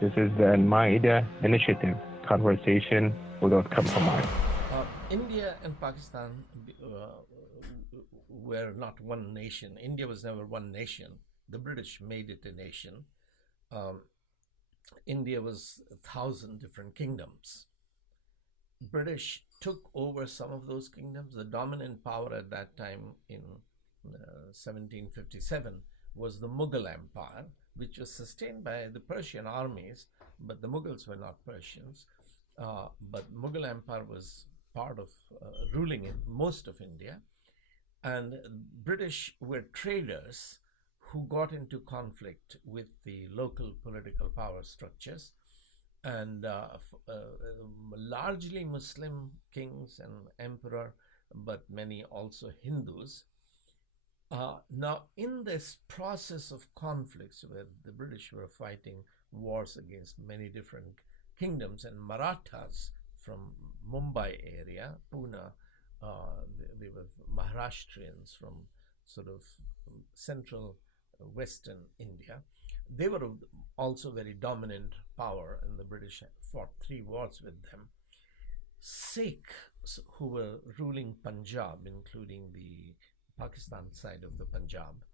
This is the Maida Initiative, conversation without compromise. India and Pakistan were not one nation. India was never one nation. The British made it a nation. Um, India was 1,000 different kingdoms. British took over some of those kingdoms. The dominant power at that time in 1757 was the Mughal Empire, which was sustained by the Persian armies, but the Mughals were not Persians. But Mughal Empire was part of ruling in most of India, and British were traders who got into conflict with the local political power structures, and largely Muslim kings and emperor, but many also Hindus. Now, in this process of conflicts where the British were fighting wars against many different kingdoms, and Marathas from Mumbai area, Pune, they were Maharashtrians from sort of central western India. They were also very dominant power, and the British fought 3 wars with them. Sikhs who were ruling Punjab, including the Pakistan side of the Punjab,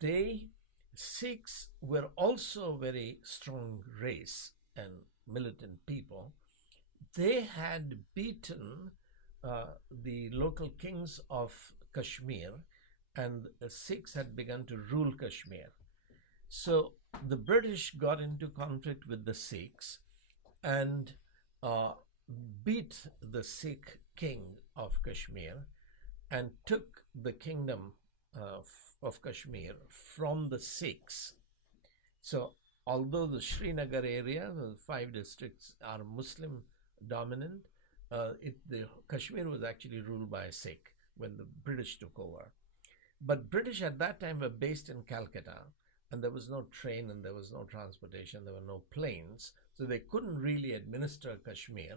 they Sikhs were also a very strong race and militant people. They had beaten the local kings of Kashmir, and the Sikhs had begun to rule Kashmir. So the British got into conflict with the Sikhs and uh, beat the Sikh king of Kashmir and took the kingdom of Kashmir from the Sikhs. So, although the Srinagar area, the 5 districts, are Muslim dominant, the Kashmir was actually ruled by a Sikh when the British took over. But British at that time were based in Calcutta, and there was no train and there was no transportation, there were no planes, so they couldn't really administer Kashmir.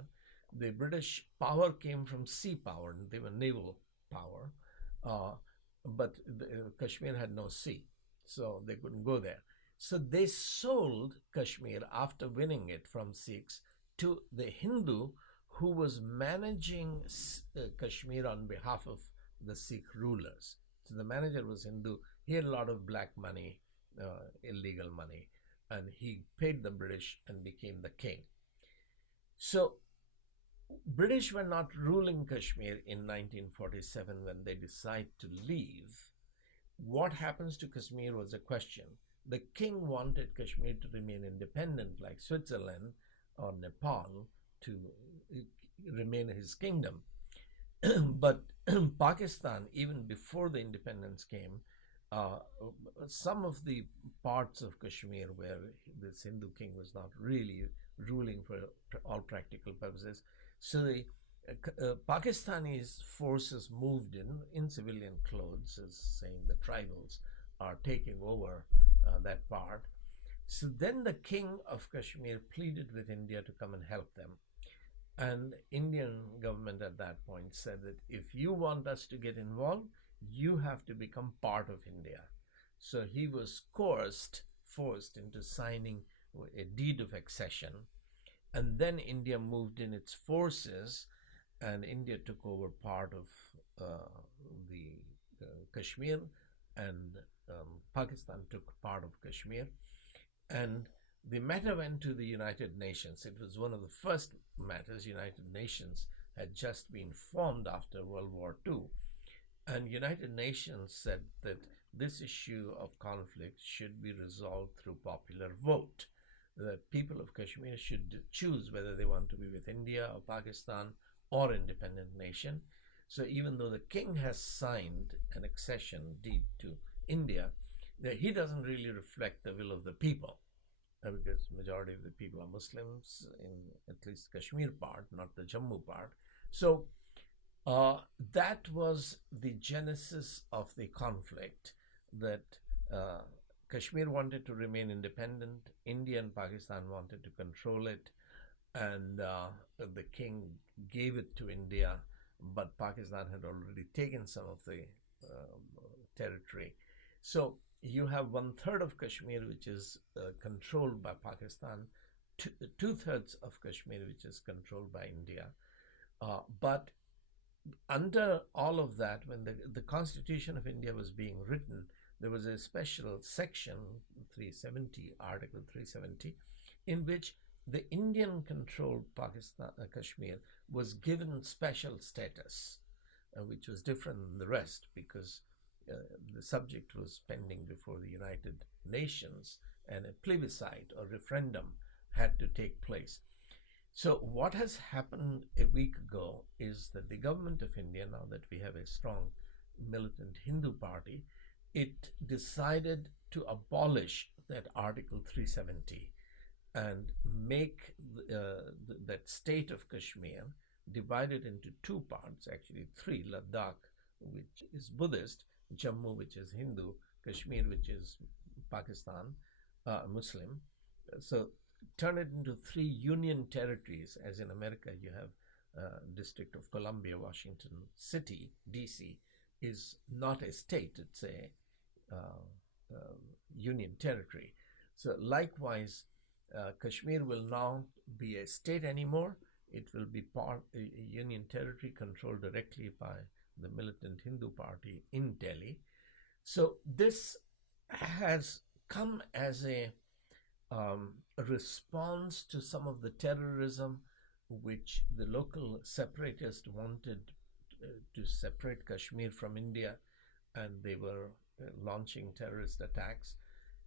The British power came from sea power, and they were naval power, but Kashmir had no sea, so they couldn't go there. So they sold Kashmir after winning it from Sikhs to the Hindu who was managing Kashmir on behalf of the Sikh rulers. So the manager was Hindu. He had a lot of black money, illegal money, and he paid the British and became the king. So British were not ruling Kashmir in 1947 when they decide to leave. What happens to Kashmir was a question. The king wanted Kashmir to remain independent like Switzerland or Nepal, to remain his kingdom. But Pakistan, even before the independence came, some of the parts of Kashmir where this Hindu king was not really ruling for all practical purposes, so the Pakistani forces moved in civilian clothes, as saying the tribals are taking over that part. So then the king of Kashmir pleaded with India to come and help them. And Indian government at that point said that if you want us to get involved, you have to become part of India. So he was forced into signing a deed of accession. And then India moved in its forces, and India took over part of the Kashmir, and Pakistan took part of Kashmir. And the matter went to the United Nations. It was one of the first matters. United Nations had just been formed after World War II. And United Nations said that this issue of conflict should be resolved through popular vote. The people of Kashmir should choose whether they want to be with India or Pakistan or independent nation. So even though the king has signed an accession deed to India, he doesn't really reflect the will of the people, because majority of the people are Muslims in at least Kashmir part, not the Jammu part. So that was the genesis of the conflict, that Kashmir wanted to remain independent, India and Pakistan wanted to control it, and the king gave it to India, but Pakistan had already taken some of the territory. So you have 1/3 of Kashmir, which is controlled by Pakistan, 2/3 of Kashmir, which is controlled by India. But under all of that, when the Constitution of India was being written, there was a special section 370, Article 370, in which the Indian-controlled Pakistan, Kashmir was given special status, which was different than the rest because the subject was pending before the United Nations and a plebiscite or referendum had to take place. So what has happened a week ago is that the government of India, now that we have a strong militant Hindu party, it decided to abolish that Article 370 and make that state of Kashmir divided into two parts, actually three: Ladakh, which is Buddhist, Jammu, which is Hindu, Kashmir, which is Pakistan, Muslim. So turn it into three union territories, as in America you have District of Columbia, Washington City, DC, is not a state, it's a union territory. So likewise, Kashmir will not be a state anymore. It will be a union territory controlled directly by the militant Hindu party in Delhi. So this has come as a response to some of the terrorism which the local separatists wanted to separate Kashmir from India, and they were launching terrorist attacks.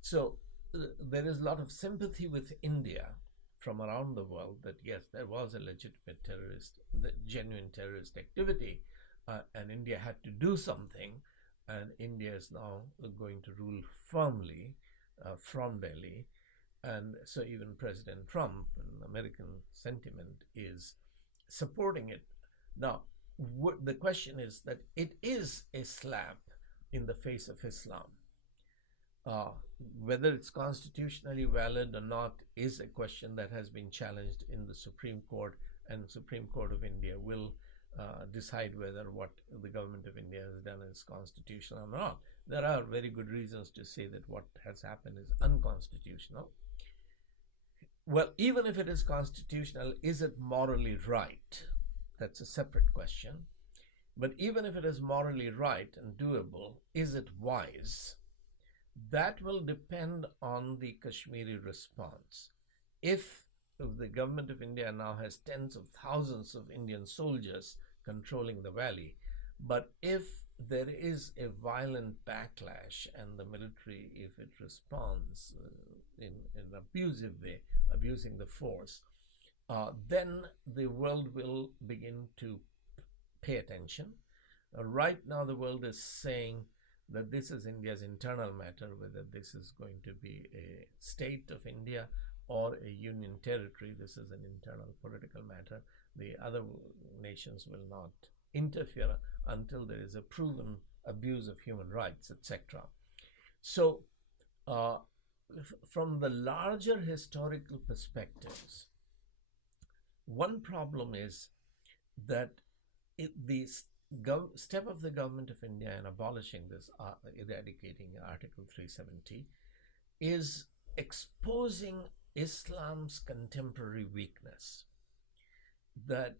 So there is a lot of sympathy with India from around the world that yes, there was a legitimate genuine terrorist activity, and India had to do something, and India is now going to rule firmly from Delhi. And so even President Trump, and American sentiment, is supporting it. Now, the question is that it is a slap in the face of Islam. Whether it's constitutionally valid or not is a question that has been challenged in the Supreme Court, and the Supreme Court of India will decide whether what the government of India has done is constitutional or not. There are very good reasons to say that what has happened is unconstitutional. Well, even if it is constitutional, is it morally right? That's a separate question. But even if it is morally right and doable, is it wise? That will depend on the Kashmiri response. If the government of India now has tens of thousands of Indian soldiers controlling the valley, but if there is a violent backlash and the military, if it responds in an abusive way, abusing the force, then the world will begin to pay attention. Right now, the world is saying that this is India's internal matter, whether this is going to be a state of India or a union territory. This is an internal political matter. The other nations will not interfere until there is a proven abuse of human rights, etc. So, from the larger historical perspectives, one problem is that the step of the government of India in abolishing this, eradicating Article 370, is exposing Islam's contemporary weakness. That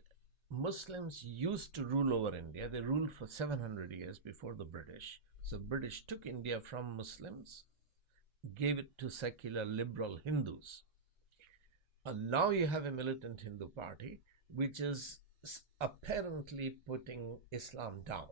Muslims used to rule over India. They ruled for 700 years before the British. So British took India from Muslims, gave it to secular liberal Hindus. And now you have a militant Hindu party which is apparently putting Islam down.